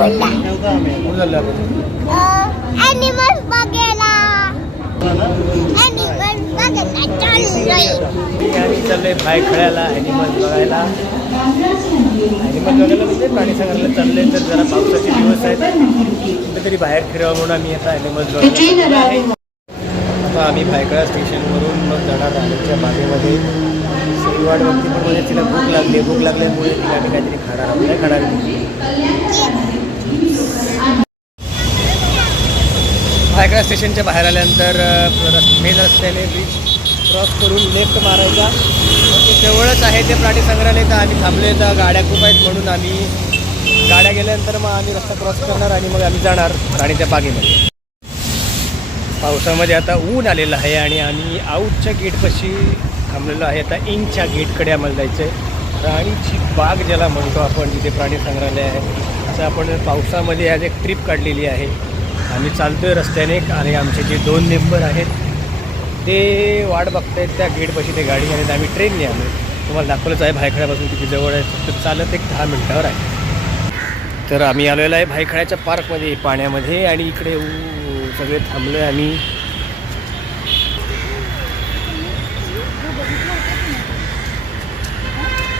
आपण ॲनिमल्स बघायला. ॲनिमल्स बघायला चाललोय. आम्ही चाललोय बाय खेळायला ॲनिमल्स बघायला. ॲनिमल्स बघायला म्हणजे प्राणी संग्रहालयात तर जरा पावसाचे दिवस आहेत. कुठेतरी बाहेर फिरावं म्हणून आम्ही आता ॲनिमल्स बघायला आता आम्ही भायखळा स्टेशनवरून मग जाणार राणीच्या बागेमध्ये. श्रीवाड वरती पण म्हणजे तिला भूक लागली भूक लागल्यामुळे तिला आम्ही काहीतरी खाणार आहोत. काय खाणार भायखळा स्टेशनच्या बाहेर आल्यानंतर मेन रस्त्याने ब्रिज क्रॉस करून लेफ्ट मारायचा. मग ते जवळच आहे ते प्राणी संग्रहालय तर आम्ही थांबले तर गाड्या खूप आहेत म्हणून आम्ही गाड्या गेल्यानंतर मग आम्ही रस्ता क्रॉस करणार आणि मग आम्ही जाणार राणीच्या बागेमध्ये. पावसामध्ये आता ऊन आलेलं आहे आणि आम्ही आऊटच्या गेटपाशी थांबलेलो आहे. आता इनच्या गेटकडे आम्हाला जायचं आहे राणीची बाग ज्याला म्हणतो आपण जिथे प्राणी संग्रहालय आहे. असं आपण पावसामध्ये आज एक ट्रिप काढलेली आहे. आम्ही चालतो आहे रस्त्याने आणि आमचे जे दोन मेंबर आहेत ते वाट बघतायत त्या गेटपाशी ते गाडी आणि आम्ही ट्रेनने आलो तुम्हाला दाखवलंच आहे भायखळ्यापासून किती जवळ आहे फक्त चालत एक दहा मिनटावर आहे. तर आम्ही आलेलो आहे भायखळ्याच्या पार्कमध्ये पाण्यामध्ये आणि इकडे सगळे थांबलो आहे? आम्ही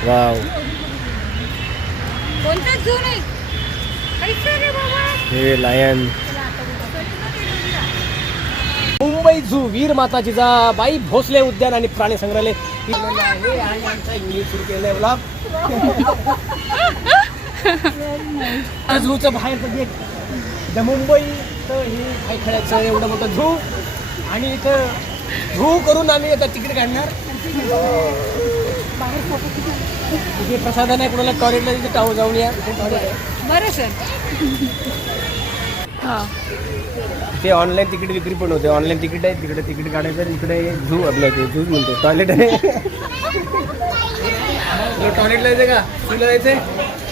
वाव हे लायन मुंबई झू वीर माता जिजाबाई भोसले उद्यान आणि प्राणी संग्रहालय. झूचं बाहेरचं गेट द मुंबईचं हे काय खेळायचं एवढं मोठं झू. आणि इथं झू करून आम्ही आता तिकीट काढणार. तिथे प्रसाधन आहे कोणाला टॉयलेटला तिथे जाऊन या. आहे बरं सर. ते ऑनलाईन तिकीट विक्री पण होते. ऑनलाईन तिकीट आहे तिकडे तिकीट काढायचं इकडे झू आपल्या इथे झू म्हणते टॉयलेट आहे. टॉयलेटला जायचं का? तुला जायचंय?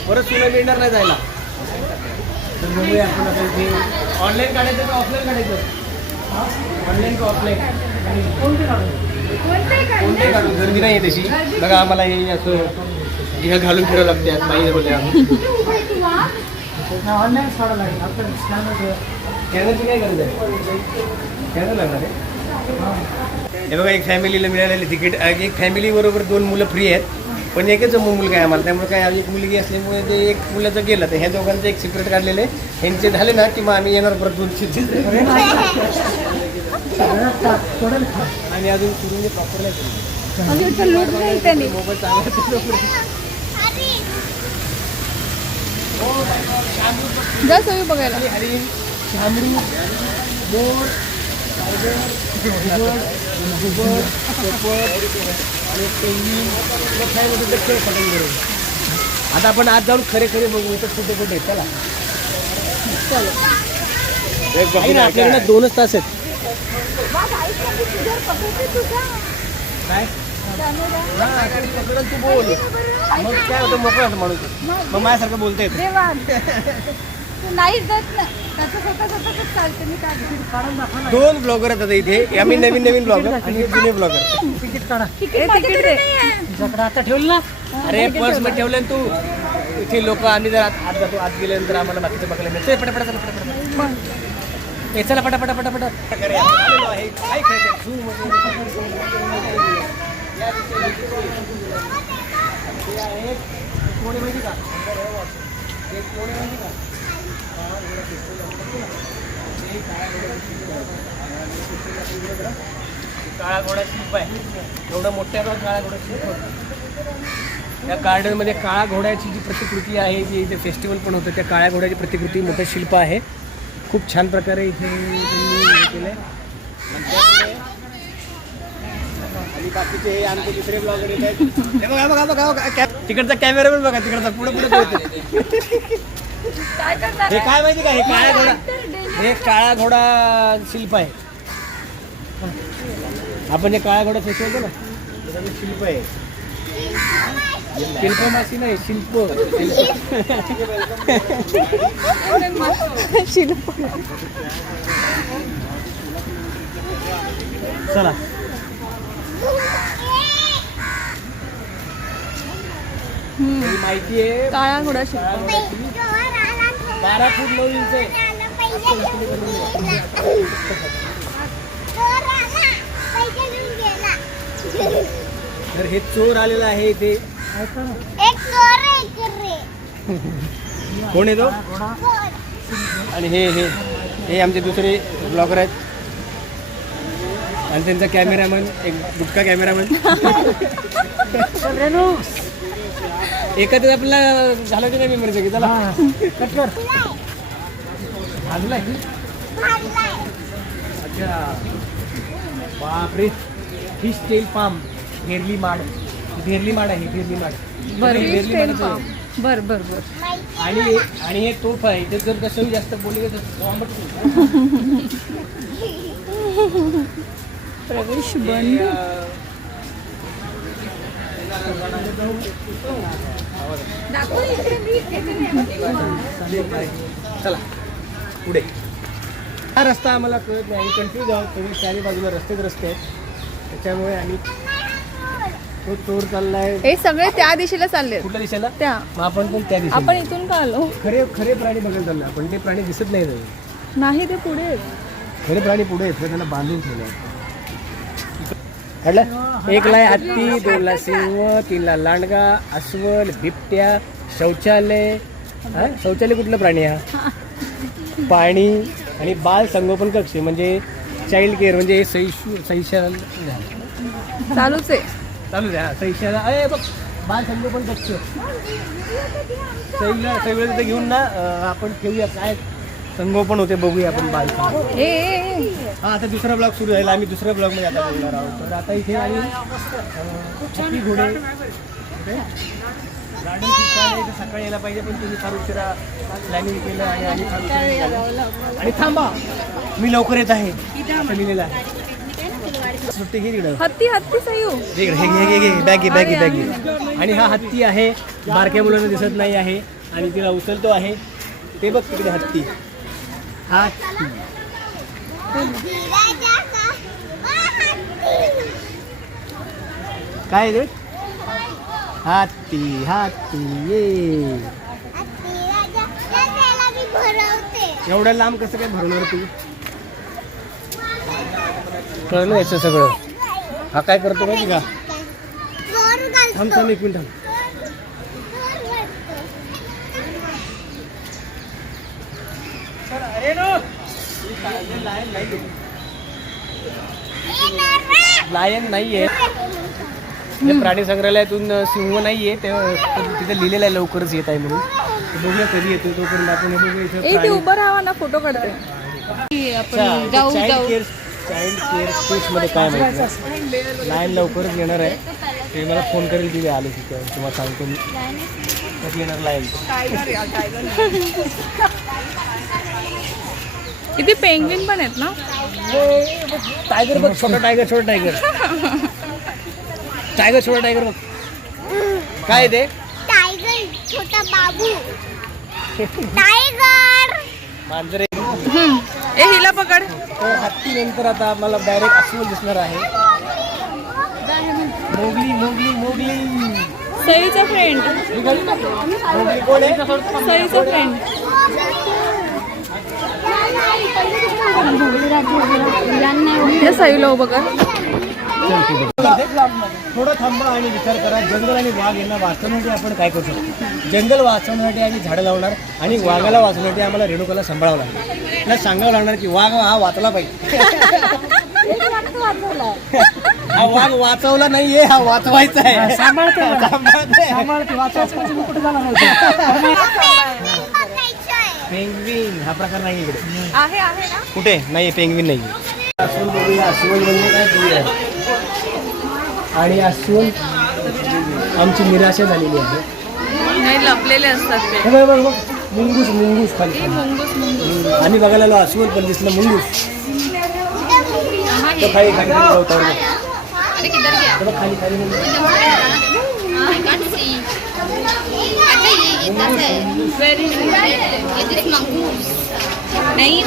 परत तुला मिळणार नाही जायला. तर बघूया आपण आता इथे ऑनलाईन काढायचं का ऑफलाईन काढायचं? ऑनलाईन का ऑफलाईन कोणते काढू? कोणते काढू? गर्दी नाही आहे तशी. बघा आम्हाला हे असं हे घालून फिरावं लागते आज माहिती बोलले आम्ही ऑनलाईन काढावं लागेल. आपण कॅनलची काय गरज आहे? कॅनल लागणार आहे? हे बघा एक फॅमिलीला मिळालेले तिकीट. एक फॅमिली बरोबर दोन मुलं फ्री आहेत पण एकच मुलगा आहे आम्हाला. त्यामुळे काय एक मुलगी असल्यामुळे ते एक मुलाचं गेलं. तर ह्या दोघांचं एक सेपरेट काढलेलं आहे. ह्यांचे झाले ना की मग आम्ही येणार परत दोन आणि अजून नाही त्यांनी. मोबाईल चांगला जा सवी बघायला. शामरू आता आपण आज जाऊन खरे खरे बघू इथं कुठे कुठे. चला. ना आपल्याकडे दोनच तास आहेत. काय? हा, तू पकडल तू बोल मग काय होतं मोकळा होतं माणूस मग माझ्यासारखं बोलता येतं देवा तू नाही जात ना त्याचं स्वतः स्वतःच चालते मी काय दोन ब्लॉगर आहेत आता इथे आम्ही नवीन नवीन ब्लॉगर आणि जुने ब्लॉगर तिकीट माझ्याकडे नाहीये. आता ठेवलं ना. अरे पर्समध्ये ठेवलं ना तू. इथे लोक आम्ही जर आत आत जातो आत गेल्यानंतर आम्हाला बाकीचं बघायला मिळतं. पटापटा चला पटापटा ए चला पटापटा पटापटा कोण माहिती का हे कोण आहे माहिती का काळा घोडा जी प्रतिकृती आहे, जी फेस्टिवल पण होतं, त्या काळ्या घोड्याची प्रतिकृती शिल्प आहे. खूप छान प्रकारे इथे हे आणि बाकीचे हे आमचे दुसरे ब्लॉगर येत आहेत. हे बघा बघा बघा बघा कॅ- तिकडचा कॅमेरा पण बघा तिकडचा पुढे पुढे हे काय माहिती का? हे काळा घोडा हे काळा घोडा शिल्प आहे. आपण जे काळा घोडा फेस्टिवल ना शिल्प आहे. शिल्प मासी नाही शिल्प. शिल्प. चला. ही माहिती आहे काळा घोडा बारा फूट नऊ इंच. तर हे चोर आलेला आहे इथे एक चोर आहे इकडे. कोण आहे तो चोर. आणि हे हे हे आमचे दुसरे ब्लॉगर आहेत आणि त्यांचा कॅमेरामन एक बुटका कॅमेरामन एखादं आपल्याला झालं की नाही मेमरी सगळी चला. कट कर. भाजलाय भाजलाय. अच्छा. बापरे. फिश टेल फार्म घेरली माड. घेरली माड आहे घेरली माड. बर. बर बर बर. आणि आणि हे तोफ आहे. ते जर कसं जास्त बोलले तर. प्रवेश बंद. चला. पुढे. हा रस्ता आम्हाला कळत नाही. आम्ही कन्फ्यूज आहोत. तुम्ही चारी बाजूला रस्तेच रस्ते आहेत. त्याच्यामुळे आम्ही तो चोर चाललाय. हे सगळे त्या दिशेला चालले कुठल्या दिशेला? त्या. मग आपण पण त्या आपण दिशेला इथून का आलो? खरे खरे प्राणी बघायला चाललो आपण. ते प्राणी दिसत नाही. नाही ते पुढे आहेत. खरे प्राणी पुढे आहेत. त्यांना बांधून ठेवलं कळलं एक लाय हत्ती दोन ला सिंह तीन ला लांडगा अस्वल बिबट्या शौचालय. हा? शौचालय कुठलं प्राणी हा? पाणी आणि बाल संगोपन कक्ष म्हणजे चाइल्ड केअर म्हणजे सैशू सैशाल चालूच आहे. चालू द्या सैशाला अरे बघ बाल संगोपन कक्ष. सैला सैला तिथे घेऊन ना अं, आपण ठेवूया. काय? संगोपन होते बघूया आपण बाल. हा आता दुसरा ब्लॉग सुरू झाला आम्ही दुसऱ्या ब्लॉगमध्ये आता बोलणार आहोत. तर आता इथे आम्ही हत्ती घोडे. गार्डन खूप छान आहे इथे सकाळी यायला पाहिजे पण तुम्ही फार उशिरा प्लॅनिंग केलं आणि आम्ही फार उशिरा निघालो. आणि थांबा मी लवकर येत आहे. असं लिहिलेलं आहे सुट्टी घे तिकडं. हत्ती हत्ती सयू घे घे घे घे घे बॅगी बॅगी बॅगी आणि हा हत्ती आहे बारक्या मुलांना दिसत नाही आहे आणि तिला उचलतो आहे. ते बघ तिकडे हत्ती. काय रे? हाती हाती ये. एवढ्या लांब कसं काय भरवणार तू? कळलं याचं सगळं. हा काय करतो माहिती का? थांब थांब एक मिनिट थांब चोर घालतो. ए, नरक. लायन नाहीये. हे प्राणी संग्रहालयातून सिंह नाहीये. ते तिथे लिहिलेलं आहे लवकरच येत आहे म्हणून. तर बघूया कधी येतो आपण इथं ते प्राणी- उभं राहा ना फोटो काढते आपण जाऊ चाइल्ड जाऊ. केअर चाइल्ड केअर स्पेस मध्ये काय माहिती लाईन लवकरच येणार आहे. ते मला फोन करेल तिथे आले तिथे. तुम्हाला सांगतो मी. कधी येणार लाईन इथे पेंग्विन पण आहेत ना? टायगर बघ छोटा टायगर छोटा टायगर. टायगर छोटा टायगर बघ. काय ते? टायगर छोटा बाबू. टायगर. मांजरे. ए हिला पकड. तर हत्ती नंतर आता आम्हाला डायरेक्ट अस्वल दिसणार आहे. मोगली मोगली मोगली सईचा फ्रेंड मोगली कोण आहे? सईचा फ्रेंड हे सईला उभं कर थोडं थांबा आणि विचार करा. जंगल आणि वाघ यांना वाचवण्यासाठी आपण काय करू शकतो? जंगल वाचवण्यासाठी आम्ही झाडं लावणार आणि वाघाला वाचवण्यासाठी आम्हाला रेणुकाला सांभाळावं लागणार. तिला सांगावं लागणार की वाघ हा वाचला पाहिजे. हा वाघ वाचवला नाहीये हा वाचवायचा आहे. सांभाळते पेंग्विन हा प्रकार नाही इकडे. आहे आहे ना? कुठे? नाही पेंग्विन नाही अस्वल बघूया अस्वल म्हणजे काय बघूया आणि अस्वल आमची निराशा झालेली आहे. नाही लपलेले असतात ते. हे बघ, बघ, बघ. मुंगूस मुंगूस खाली. खाली. मुंगूस मुंगूस. आम्ही बघायला आलो अस्वल पण दिसलं मुंगूस. तो खाली खाली खाली गवतावर बघ. हे बघ, खाली खाली मुंगूस. नाही.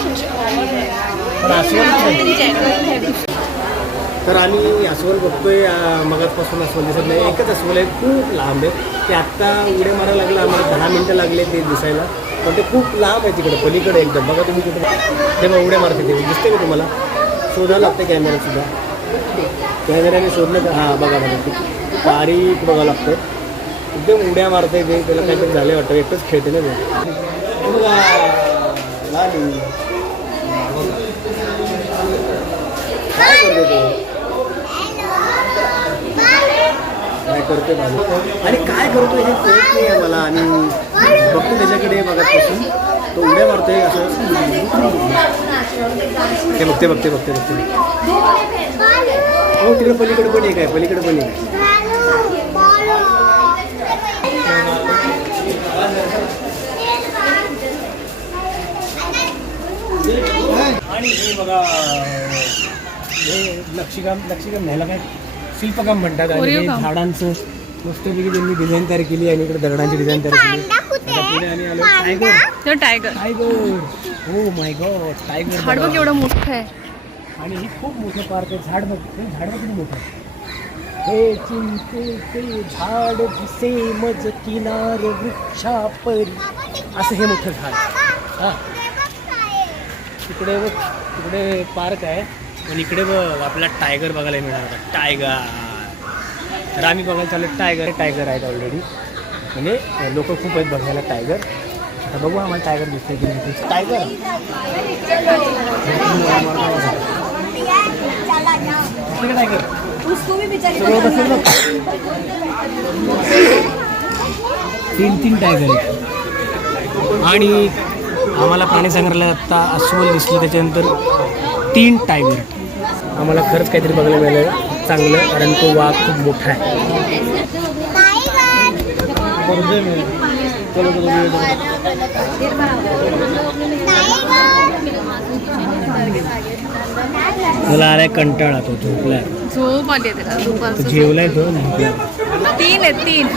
तर आम्ही अस्वल बघतोय अं, मगाचपासून अस्वल दिसत नाही. एकच अस्वल आहे खूप लांब आहे. ते आत्ता उड्या मारायला लागलं आम्हाला दहा मिनटं लागले ते दिसायला. पण ते खूप लांब आहे तिकडे पलीकडे एकदम. बघा तुम्ही कुठे. ते मग उड्या मारते ते. दिसते का तुम्हाला? शोधावं लागतं कॅमेरा सुद्धा. कॅमेऱ्याने शोधलं का हां बघा बघा. ते बारीक बघावं लागतं एकदम उड्या मारते ते त्याला काहीतरी झाले वाटतं एकटंच खेळते ना ते. काय करते ते? काय करते भालू? आणि काय करतो हे कळत नाही आहे मला. आणि बघतो त्याच्याकडे बघतपासून तो उड्या मारतोय असं. ते बघते बघते बघते बघते. हो तिकडे पलीकडे पण एक आहे पलीकडे पण एक आहे. आणि हे बघा हे नक्षीकाम नक्षीकाम न्यायला काय शिल्पकाम म्हणतात आणि हे. झाडांचं मस्तपैकी त्यांनी डिझाईन तयार केली आणि इकडे दगडांची डिझाईन तयार केली. आता पुढे आणि आलो टायगर तो टायगर टायगर हो माय गॉड टायगर झाड बघ बघा. एवढं मोठं आहे. आणि ही खूप मोठं पार्क आहे. झाड बघ. हे झाड बघ किती मोठं आहे. हे चिंतेचे झाड दिसे मज किनार वृक्षापरी. असं हे मोठं झाड. हा. तिकडे बघ तिकडे पार्क आहे. आणि इकडे बघ आपला टायगर बघायला मिळणार होता टायगर. तर आम्ही बघायला चाललो टायगर. टायगर आहेत ऑलरेडी म्हणजे लोक खूप आहेत बघायला टायगर. आता बघू आम्हाला टायगर दिसतंय की नाही. टायगर. टायगर. बसेल बघ. तीन तीन टायगर आहेत आणि आम्हाला प्राणी संग्रहालयात आता अस्वल दिसलं त्याच्यानंतर तीन टायगर आम्हाला खरंच काहीतरी बघायला मिळालं. चांगलं कारण तो वाघ खूप मोठा आहे चलो, चलो, चलो, चलो. मला आलाय कंटाळा तो झोपलाय. झोप आली त्याला दुपारचं जेवलाय तो नाही. तीन आहेत तीन.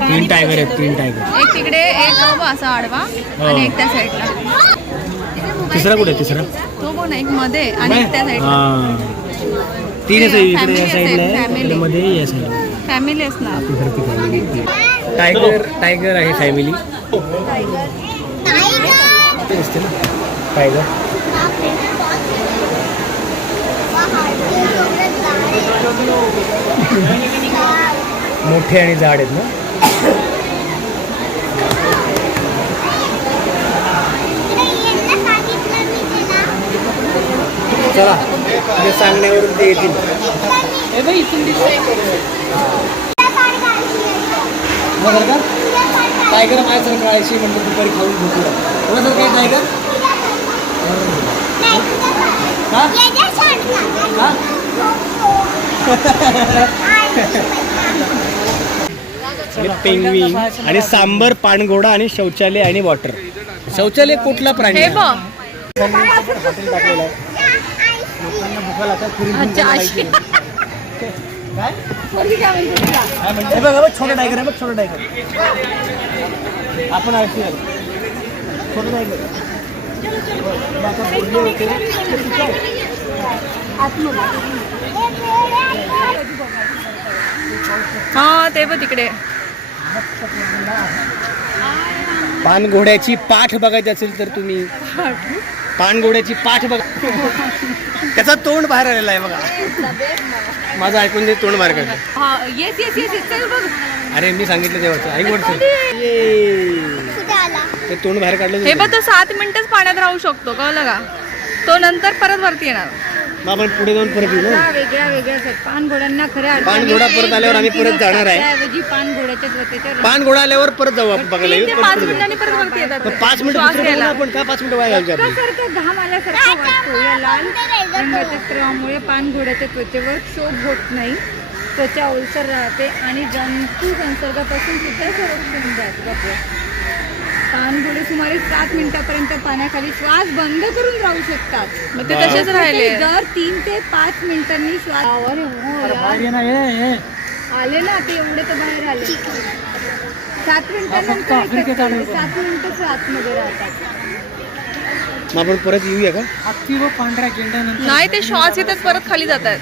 तीन टायगर आहेत तीन टायगर एक तिकडे एक असा आडवा आणि एक त्या साईडला तिसरा कुठे तिसरा? तो पण एक मध्ये आणि त्या साईडला हा. तीन आहे इकडे या साईडला मध्ये या साईडला फॅमिली असणार टायगर टायगर आहे फॅमिली टायगर मोठे आणि जाड आहेत ना? चला ते सांगण्यावरून ते येतील. हे बघ बघा का? टायगर माझ्यासारखं काळायची म्हणतो दुपारी खाऊन झोपला कोणासारखं काय टायगर? हा? हा? आणि पेंगविंग आणि सांबर पाणघोडा आणि शौचालय आणि वॉटर शौचालय कुठला प्राणी हे आहे? बघ हॉटेल टाकलेलं आहे लोकांना भुका लागतात फिरून फिरून अच्छा बघायची. अशी काय पोरगी काय म्हणते तुला? काय म्हणते? हे बघ हे बघ छोटा टायगर आहे बघ छोटा टायगर आपण आरती आलो छोटा टायगर बघ, आता बोलले होते ते तिथं आहे. हा ते बघ तिकडे. पानघोड्याची पाठ बघायची असेल तर तुम्ही. पानघोड्याची पाठ बघा. त्याचा तोंड बाहेर आलेला आहे बघा. माझं ऐकून ते तोंड बाहेर काढलं हा येस येस येस येस चल बघ. अरे मी सांगितलं तेव्हाच. ऐक ते तोंड बाहेर काढलं हे बघ तो सात मिनिटच पाण्यात राहू शकतो कळलं का? तो नंतर परत वरती येणार. मग आपण पुढे जाऊन परत येऊ ना? वेगळ्या वेगळ्या आहेत पानघोड्यांना खऱ्या अर्थाने पानघोडा परत आल्यावर आम्ही परत जाणार आहे. त्याऐवजी पानघोड्याच्या त्वचेच्या पानघोडा आल्यावर परत जाऊ आपण बघायला येऊ परत पाच पुढे जाऊ. मिनिटांनी परत वरती येतात. मग पाच मिनिटं श्वास दुसरं बघू ना घ्यायला. आपण काय पाच मिनिटं वाया घालची आपली रक्तासारखं घाम आल्यासारखं वाटतो. या लाल रंगाच्या स्त्रावामुळे पानघोड्याच्या त्वचेवर क्षोभ होत नाही. त्वचा ओलसर राहते आणि जंतू संसर्गापासून सुद्धा संरक्षण जातं पानघोडे सुमारे सात मिनिटापर्यंत पाण्याखाली श्वास बंद करून राहू शकतात. मग ते तसेच राहिले. दर तीन ते पाच मिनिटांनी श्वास अरे हो यार. आले ना ते एवढे तर बाहेर आले. सात मिनिटानंतर येतात ते. सात मिनिटच आतमध्ये राहतात. मग आपण परत येऊया का? हत्ती व पांढऱ्या गेंड्यानंतर नाही ते श्वास येतात परत खाली जातात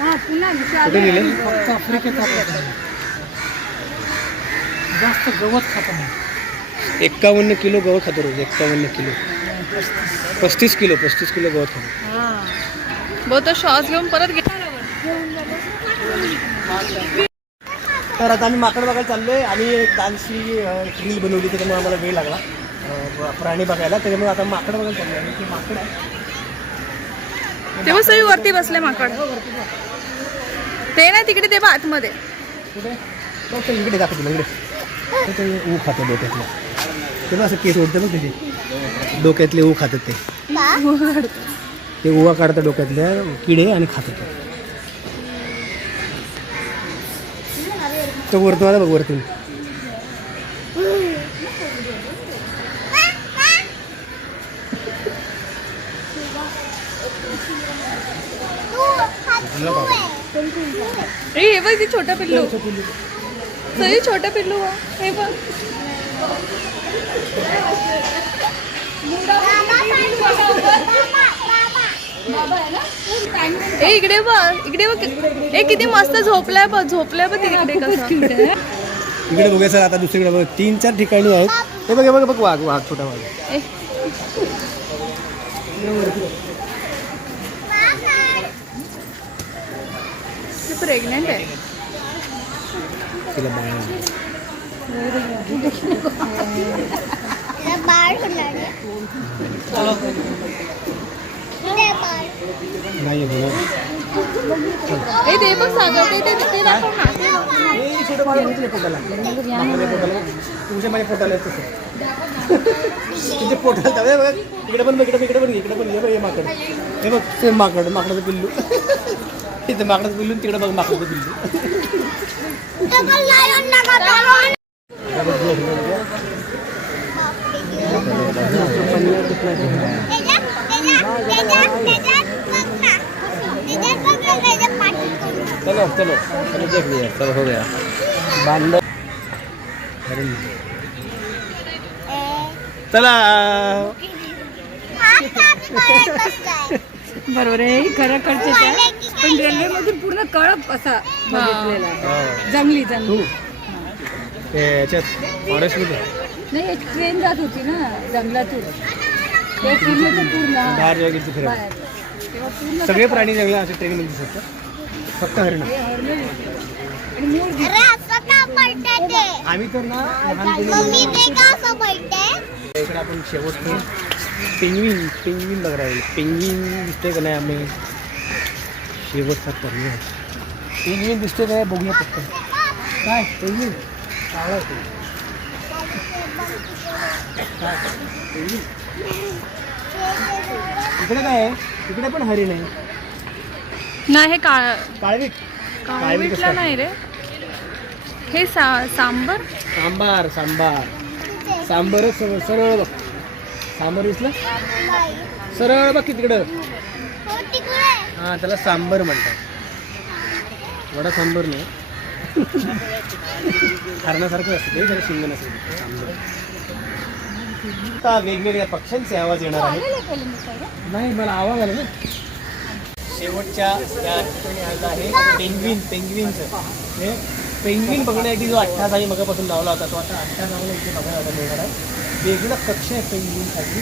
हा पुन्हा कुठे गेले? फक्त आफ्रिकेचा प्रकार जास्त गवत खात नाही. एक्कावन्न किलो गवत खातो रोज एक्कावन्न किलो. पस्तीस किलो पस्तीस किलो गवत खातो. बो तो शॉस घेऊन परत घे तर आता आम्ही माकड बघायला चाललोय आणि एक डान्सची रील बनवली त्याच्यामुळे आम्हाला वेळ लागला. अं, प्राणी बघायला त्याच्यामुळे आता माकड बघायला चाललोय आणि ते माकड आहे. तेव्हा सगळी वरती बसले माकड. ते ना तिकडे ते बा आतमध्ये कुठे? बघ ते इकडे दाखव तुला इकडे. ते ऊ खातं डोक्यातलं. ते असं केस उडतं बघ त्याचे डोक्यातले ऊ खातात ते. ते उवा काढतात डोक्यातल्या किडे आणि खातात ते. वरतून आला बघ वरतून. हा बघ ते छोटा पिल्लू. सगळी छोटा पिल्लू. हा. बघ. ए इकडे बघ इकडे बघ. ए किती मस्त झोपलाय बघ झोपलाय बघ तिकडे कसं. इकडे बघूया सर आता दुसरीकडे बघ तीन चार ठिकाणी आहेत. हे बघ बघ बघ वाघ वाघ छोटा वाघ. प्रेग्नेंट आहे. तिला बाळ नाही ते ते ते- दाखव ना छोटं पोटाला पोटाला तुमच्या माझ्या पोटाला आहे तसं तुमचे पोटाला जाऊ बघ इकडे पण इकडे पण इकडे पण इकडे पण ये हे माकड हे बघ ते माकड माकडाचं पिल्लू इथे माकडाचं पिल्लू तिकडे बघ माकडाचं पिल्लू डबल लायन नका करू. त्याच्यात त्याच्यात त्याच्यात त्याच्यात बघ ना. त्याच्यात बघ ना, त्याच्यात पाठी करून. चलो चलो चलो देख लिया सब हो गया। बांधव ए, चला. बरोबर आहे खरं की पण रेल्वे मधून पूर्ण कळप असा बघितलेला. जंगली जंगली. याच्यात फॉरेस्टमध्ये नाही एक ट्रेन जात होती ना जंगलातून. ते पूर्ण हा, बाहेर. तेव्हा पूर्ण सगळे प्राणी जंगला असे दिसतात. फक्त हरिण. हे हरणं दिसते. आणि मोर दिसते. अरे असं का पडतंय ते? आम्ही तर ना मम्मी लहानपणी ते का असं पडतंय? इकडे आपण शेवटचं पेंग्विन पेंग्विन बघ राहील पेंग्विन दिसते का नाही आम्ही? शेवटचा पर्याय. पेंग्विन दिसते काय बघूया फक्त. काय? पेंग्विन? कावळा आहे. तो. इकडे काय आहे? इकडे पण हरिण आहे. नाही हे काळ काळवीट. काळवीट काळवीटला नाही रे. हे सा सांबर? सांबार सांबार. सांबारच सरळ सरळ बघ. सांबार दिसलं. सरळ बघ की तिकडं हो त्याला सांबर म्हणतात. वडा सांबर नाही. हरणासारखं असतं. ते जरा शिंग नसेल सांबर. आता वेगवेगळ्या पक्ष्यांचे आवाज येणार आहेत? नाही मला आवाज आला ना. शेवटच्या त्या ठिकाणी आलं आहे पेंग्विन पेंग्विनचं हे पेंग्विन बघण्यासाठी जो अठ्ठास आम्ही मगापासून लावला होता तो आता अठ्ठास आम्हाला इथे बघायला आता मिळणार आहे. वेगळं कक्ष आहे पेंग्विनसाठी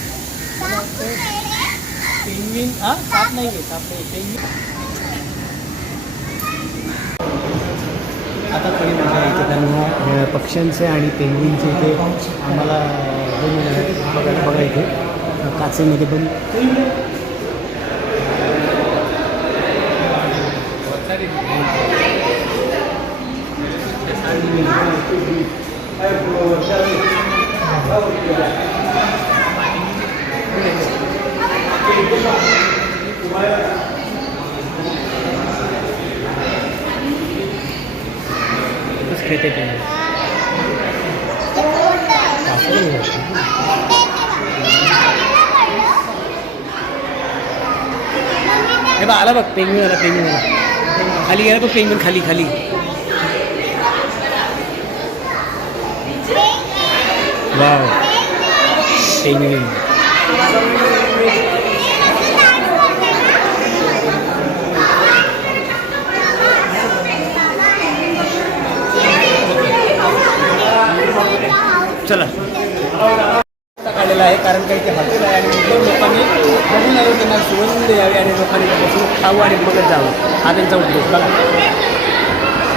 पेंग्विन हा? साप नाही आहे साप नाही पेंग्विन आता थोडी मजा येते कारण पक्ष्यांचे आणि पेंगुईनचे इथे आम्हाला दोन बघायला बघा इथे काचेमध्ये पण Thank you. पेंग्विन कासव हे बघ आला बघ पेंग्विन आला पेंग्विन आला. खाली गेला बघ पेंग्विन खाली खाली. वाव पेंग्विन चला. काढलेला आहे कारण काही ते हॉटेल आहे आणि मुस्लिम लोकांनी बघून यावे त्यांना सुवर्ण यावे आणि लोकांनी बसून खाऊ आणि बघत जावं. हा त्यांचा उद्देश. बघा.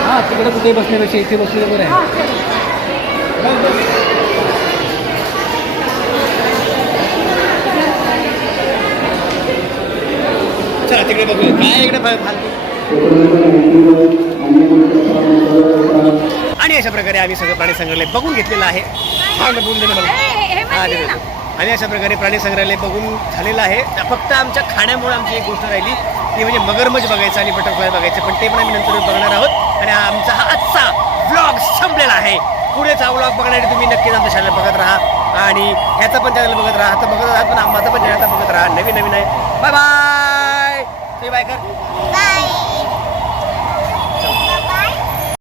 हां तिकडे कुठे बसण्यापेक्षा इथे बसलेलं बरं आहे. चला तिकडे बघूया. काय इकडे? फा- फालतू. आणि अशा प्रकारे आम्ही सगळं प्राणी संग्रहालय बघून घेतलेलं आहे. हा मी बोलून दिलं मला. हा, दे, दे. आणि अशा प्रकारे प्राणी संग्रहालय बघून झालेलं आहे. फक्त आमच्या खाण्यामुळे आमची एक गोष्ट राहिली ती म्हणजे मगरमच्छ बघायचं आणि बटरफ्लाय बघायचं. पण ते पण आम्ही नंतर बघणार आहोत. आणि आमचा हा आजचा व्लॉग संपलेला आहे. पुढेचा व्लॉग बघण्यासाठी तुम्ही नक्कीच आमच्या चॅनल बघत राहा. आणि ह्याचा पण चॅनल बघत राहा. आता बघत राहा पण माझा पण चॅनल बघत राहा. नवीन नवीन आहे. बाय बाय बाय कर. बाय